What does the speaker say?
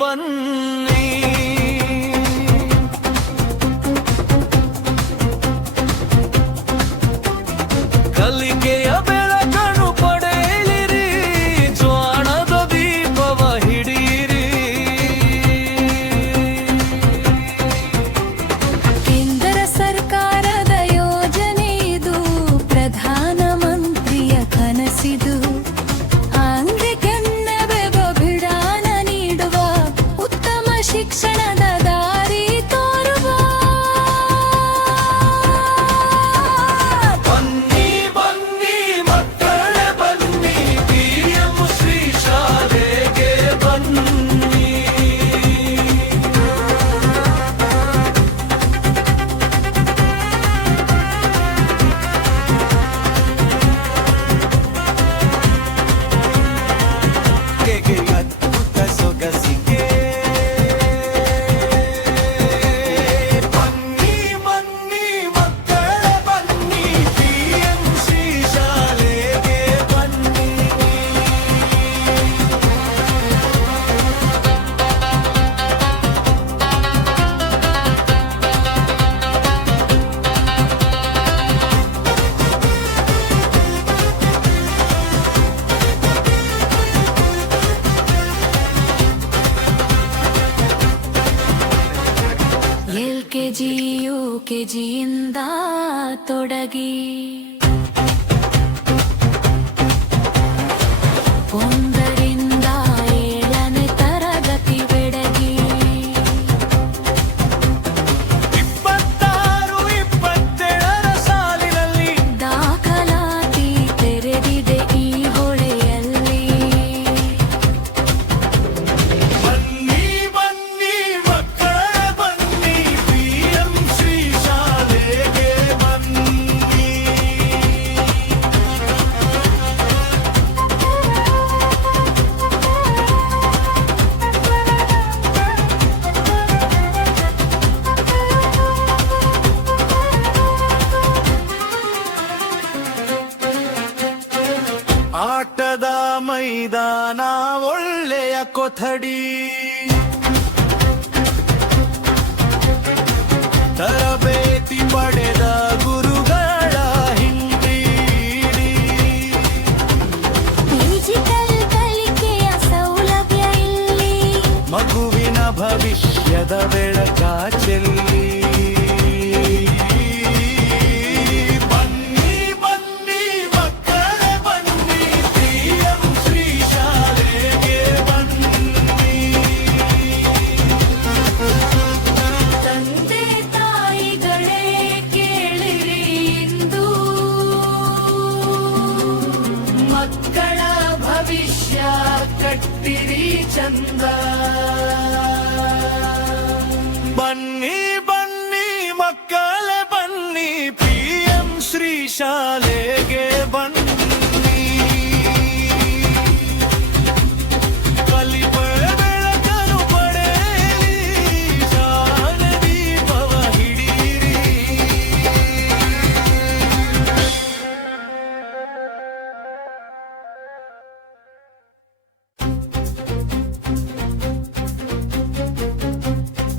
ಬನ್ನಿ. ಕಲಿಕೆಯ ಬೆಳಕನ್ನು ಪಡೆಯಿರಿ, ಜ್ವಾನದ ದೀಪವ ಹಿಡಿಯಿರಿ. ಕೇಂದ್ರ ಸರ್ಕಾರದ ಯೋಜನೆ ಇದು, ಪ್ರಧಾನ ಮಂತ್ರಿಯ ಕನಸಿದು. ಬಿಡಾನ ನೀಡುವ ಉತ್ತಮ ಶಿಕ್ಷಣದ ದಾರಿ ತೋರುವ. ಬನ್ನಿ ಬನ್ನಿ ಮಕ್ಕಳೇ ಬನ್ನಿ, PM ಶ್ರೀ ಶಾಲೆಗೆ ಬನ್ನಿ. ಅದ್ಭುತ ಸೊಗಸಿಗೆ ಬನ್ನಿ ಬನ್ನಿ ಮಕ್ಕಳೇ ಬನ್ನಿ, PM ಶ್ರೀ ಶಾಲೆಗೆ ಬನ್ನಿ. LKG UKGಯಿಂದ ತೊಡಗಿ ಒಂದರಿಂದ 7ನೇ ತರಗತಿ ಬೆಡಗಿ 26-27ರ ಸಾಲಿನಲ್ಲಿ ದಾಖಲಾತಿ ತೆರೆದಿದೆ ಈ ಹೊಳೆಯಲ್ಲಿ. ಬನ್ನಿ ಬನ್ನಿ ಮಕ್ಕಳೇ ಬನ್ನಿ, PM ಶ್ರೀ ಶಾಲೆಗೆ ಬನ್ನಿ. ಆಟದ ಮೈದಾನ ಒಳ್ಳೆಯ ಕೊಠಡಿ, ತರಬೇತಿ ಪಡೆದ ಗುರುಗಳ ಹಿಂಡಿ. ಡಿಜಿಟಲ್ ಕಲಿಕೆಯ ಸೌಲಭ್ಯ ಇಲ್ಲಿ, ಮಗುವಿನ ಭವಿಷ್ಯದ ಬೆಳಕ ಚೆಲ್ಲಿ. ಬನ್ನಿ ಬನ್ನಿ ಮಕ್ಕಳೇ ಬನ್ನಿ, PM ಶ್ರೀ ಶಾಲೆಗೆ ಬನ್ನಿ. ತಂದೆ ತಾಯಿಗಳೇ ಕೇಳಿರಿ ಇಂದು, ಮಕ್ಕಳ ಭವಿಷ್ಯ ಕಟ್ಟಿರಿ ಚಂದ. ಬನ್ನಿ ಬನ್ನಿ ಮಕ್ಕಳೇ ಬನ್ನಿ, PM ಶ್ರೀ ಶಾಲೆ